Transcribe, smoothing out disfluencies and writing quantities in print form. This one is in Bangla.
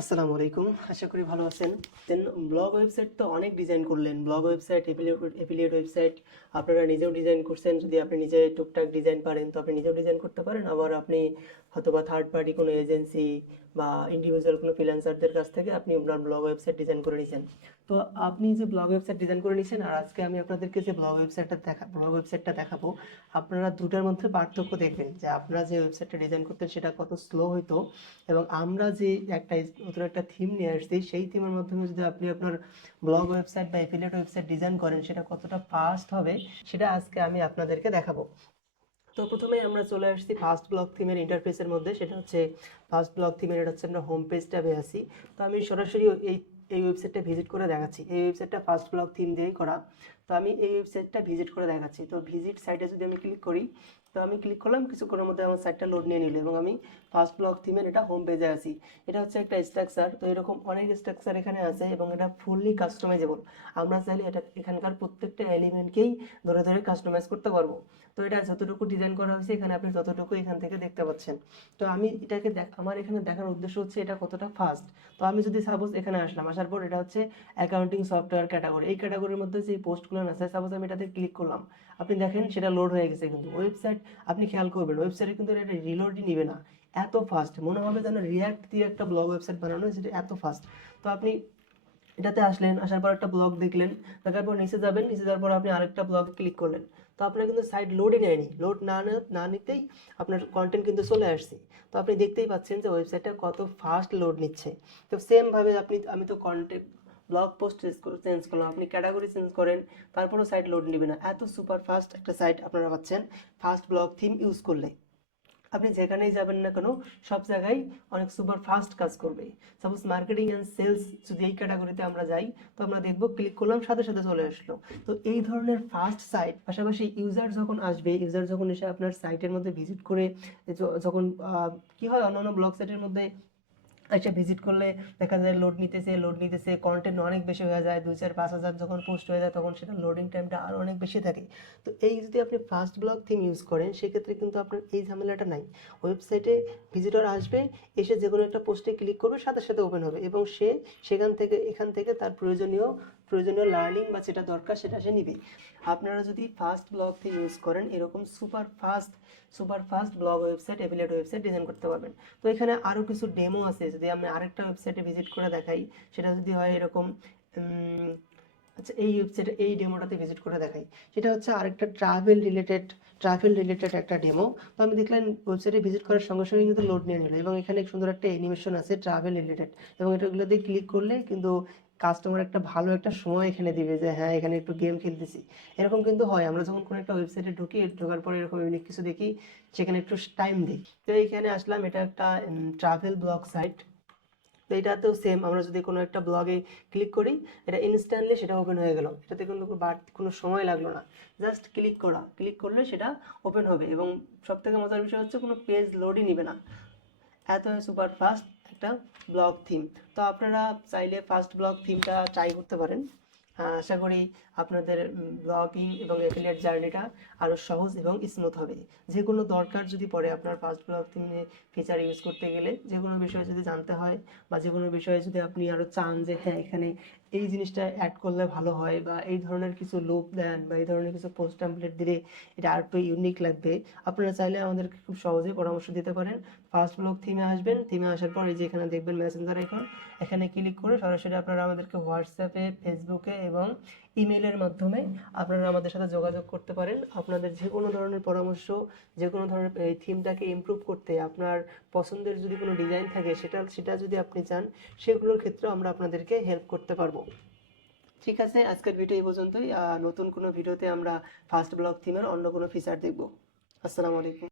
আসসালামু আলাইকুম, আশা করি ভালো আছেন। দেন ব্লগ ওয়েবসাইট তো অনেক ডিজাইন করলেন, ব্লগ ওয়েবসাইট, এফিলিয়েট ওয়েবসাইট আপনারা নিজেও ডিজাইন করছেন। যদি আপনি নিজে টুকটাক ডিজাইন পারেন তো আপনি নিজেও ডিজাইন করতে পারেন, আবার আপনি হয়তোবা থার্ড পার্টি কোনো এজেন্সি বা ইন্ডিভিজুয়াল কোনো ফ্রিল্যান্সারদের কাছ থেকে আপনি আপনার ব্লগ ওয়েবসাইট ডিজাইন করে নিয়েছেন। তো আপনি যে ব্লগ ওয়েবসাইট ডিজাইন করে নিয়েছেন, আর আজকে আমি আপনাদেরকে যে ব্লগ ওয়েবসাইটটা দেখাবো, আপনারা দুটার মধ্যে পার্থক্য দেখবেন যে আপনারা যে ওয়েবসাইটটা ডিজাইন করতেন সেটা কত স্লো হইতো, এবং আমরা যে নতুন একটা থিম নিয়ে আসছি সেই থিমের মাধ্যমে যদি আপনি আপনার ব্লগ ওয়েবসাইট বা এফিলিয়েট ওয়েবসাইট ডিজাইন করেন সেটা কতটা ফাস্ট হবে সেটা আজকে আমি আপনাদেরকে দেখাবো। তো প্রথমে আমরা চলে আসছি ফার্স্ট ব্লগ থিমের ইন্টারফেসের মধ্যে। সেটা হচ্ছে ফার্স্ট ব্লগ থিমের, এটা হচ্ছে আমরা হোম পেজ ট্যাবে আসি। তো আমি সরাসরি এই ওয়েবসাইটটা ভিজিট করে দেখাচ্ছি। এই ওয়েবসাইটটা ফার্স্ট ব্লগ থিম দিয়েই করা। তো আমি এই ওয়েবসাইটটা ভিজিট করে দেখাচ্ছি। তো ভিজিট সাইটে যদি আমি ক্লিক করি, তো আমি ক্লিক করলাম, কিছুক্ষণের মধ্যে আমার সাইটটা লোড নিয়ে নিল এবং আমি ফার্স্ট ব্লগ থিমের এটা হোম পেজে আসি। এটা হচ্ছে একটা স্ট্রাকচার। তো এরকম অনেক স্ট্রাকচার এখানে আছে এবং এটা ফুললি কাস্টমাইজেবল। আমরা চাইলে এটা এখানকার প্রত্যেকটা এলিমেন্টকেই ধরে ধরে কাস্টমাইজ করতে পারবো। তো এটা যতটুকু ডিজাইন করা হয়েছে এখানে আপনি ততটুকু এখান থেকে দেখতে পাচ্ছেন। তো আমি এটাকে আমার এখানে দেখার উদ্দেশ্য হচ্ছে এটা কতটা ফাস্ট। তো আমি যদি সাপোজ এখানে আসলাম, আসার পর এটা হচ্ছে অ্যাকাউন্টিং সফটওয়্যার ক্যাটাগরি, এই ক্যাটাগরির মধ্যে যে পোস্টগুলো আছে, সাপোজ আমি এটাতে ক্লিক করলাম, আপনি দেখেন সেটা লোড হয়ে গেছে। কিন্তু ওয়েবসাইট, আপনি খেয়াল করবেন ওয়েবসাইটে কিন্তু এটা রিলোডই নিবে না, এত ফাস্ট মনে হবে যেন রিয়াক্ট দিয়ে একটা ব্লগ ওয়েবসাইট বানানো হয়েছে, এত ফাস্ট। তো আপনি এটাতে আসলেন, আসার পর একটা ব্লগ দেখলেন, দেখার পর নিচে যাবেন, নিচে যাওয়ার পর আপনি আরেকটা ব্লগ ক্লিক করলেন। তো আপনার কিন্তু সাইট লোডই নেয়নি, লোড না নিতেই আপনার কন্টেন্ট কিন্তু চলে আসছে। তো আপনি দেখতেই পাচ্ছেন যে ওয়েবসাইটটা কত ফাস্ট লোড নিচ্ছে। তো সেমভাবে আমি তো কন্টেন্ট ব্লগ পোস্ট চেঞ্জ করলাম, আপনি ক্যাটাগরি চেঞ্জ করেন, তারপরও সাইট লোড নেবে না। এত সুপার ফাস্ট একটা সাইট আপনারা পাচ্ছেন ফাস্ট ব্লগ থিম ইউজ করলে। আপনি যেখানেই যাবেন না কেন সব জায়গায় অনেক সুপার ফাস্ট কাজ করবে। সাপোজ মার্কেটিং অ্যান্ড সেলস যদি এই ক্যাটাগরিতে আমরা যাই, তো আমরা দেখবো ক্লিক করলাম, সাথে সাথে চলে আসলো। তো এই ধরনের ফাস্ট সাইট, পাশাপাশি ইউজার যখন আসবে, ইউজার যখন এসে আপনার সাইটের মধ্যে ভিজিট করে, যখন কি হয় অন্যান্য ব্লগ সাইটের মধ্যে আচ্ছা ভিজিট করলে দেখা যায় লোড নিতেছে কন্টেন্ট অনেক বেশি হয়ে যায়, 2-4-5 হাজার যখন পোস্ট হয়ে যায় তখন সেটা লোডিং টাইমটা আরও অনেক বেশি থাকে। তো এই যদি আপনি ফাস্ট ব্লগ থিম ইউজ করেন সেক্ষেত্রে কিন্তু আপনার এই ঝামেলাটা নাই। ওয়েবসাইটে ভিজিটর আসবে, এসে যে কোনো একটা পোস্টে ক্লিক করবে, সাথে সাথে ওপেন হবে এবং সে এখান থেকে তার প্রয়োজনীয় লার্নিং বা যেটা দরকার সেটা সে নিবে। আপনারা যদি ফাস্ট ব্লগ থিম ইউজ করেন এরকম super fast blog website, affiliate website design করতে পারবেন। তো এখানে আরও কিছু ডেমো আছে, যদি আমি আরেকটা ওয়েবসাইটে ভিজিট করে দেখাই, সেটা যদি হয় এরকম, আচ্ছা এই ওয়েবসাইটে এই ডেমোটাতে ভিজিট করে দেখাই, সেটা হচ্ছে আরেকটা ট্রাভেল রিলেটেড একটা ডেমো। তো আমি দেখলাম ওয়েবসাইটে ভিজিট করার সঙ্গে সঙ্গে কিন্তু লোড নিয়ে নিল এবং এখানে সুন্দর একটা অ্যানিমেশন আছে ট্রাভেল রিলেটেড, এবং এটাগুলো দিয়ে ক্লিক করলে কিন্তু কাস্টমার একটা ভালো একটা সময় এখানে দিবে যে হ্যাঁ এখানে একটু গেম খেলতেছি। এরকম কিন্তু হয়, আমরা যখন কোনো একটা ওয়েবসাইটে ঢোকার পরে এরকম ইউনিক কিছু দেখি, সেখানে একটু টাইম দিই। তো এইখানে আসলাম, এটা একটা ট্রাভেল ব্লগ সাইট। তো এটাতেও সেম, আমরা যদি কোনো একটা ব্লগে ক্লিক করি, এটা ইনস্ট্যান্টলি সেটা ওপেন হয়ে গেল, এটাতে কিন্তু বাড়তি কোনো সময় লাগলো না, জাস্ট ক্লিক করলে সেটা ওপেন হবে। এবং সব থেকে মজার বিষয় হচ্ছে কোনো পেজ লোডই নেবে না, এত সুপার ফাস্ট একটা ব্লগ থিম। তো আপনারা চাইলে ফাস্ট ব্লগ থিমটা ট্রাই করতে পারেন। আশা করি আপনাদের ব্লগিং এবং অ্যাফিলিয়েট জার্নিটা আরও সহজ এবং স্মুথ হবে। যে কোনো দরকার যদি পড়ে আপনার ফাস্ট ব্লগ থিমে ফিচার ইউজ করতে গেলে, যে কোনো বিষয়ে যদি জানতে হয় বা যে কোনো বিষয়ে যদি আপনি আরও চান যে হ্যাঁ এখানে এই জিনিসটা অ্যাড করলে ভালো হয়, বা এই ধরনের কিছু লুপ দেন বা এই ধরনের কিছু পোস্ট টেমপ্লেট দিলে এটা আর একটু ইউনিক লাগবে, আপনারা চাইলে আমাদেরকে খুব সহজেই পরামর্শ দিতে পারেন। ফার্স্ট ব্লগ থিমে আসবেন, থিমে আসার পর এই যে এখানে দেখবেন মেসেঞ্জার আইকন, এখানে ক্লিক করে সরাসরি আপনারা আমাদেরকে হোয়াটসঅ্যাপে, ফেসবুকে এবং ইমেইলের মাধ্যমে আপনারা আমাদের সাথে যোগাযোগ করতে পারেন। আপনাদের যে কোনো ধরনের পরামর্শ, যে কোনো ধরনের এই থিমটাকে ইমপ্রুভ করতে আপনার পছন্দের যদি কোনো ডিজাইন থাকে সেটা যদি আপনি চান, সেগুলোর ক্ষেত্রেও আমরা আপনাদেরকে হেল্প করতে পারবো। ঠিক আছে, আজকের ভিডিও এই পর্যন্তই। নতুন কোনো ভিডিওতে আমরা ফার্স্ট ব্লগ থিমের অন্য কোনো ফিচার দেখব। আসসালামু আলাইকুম।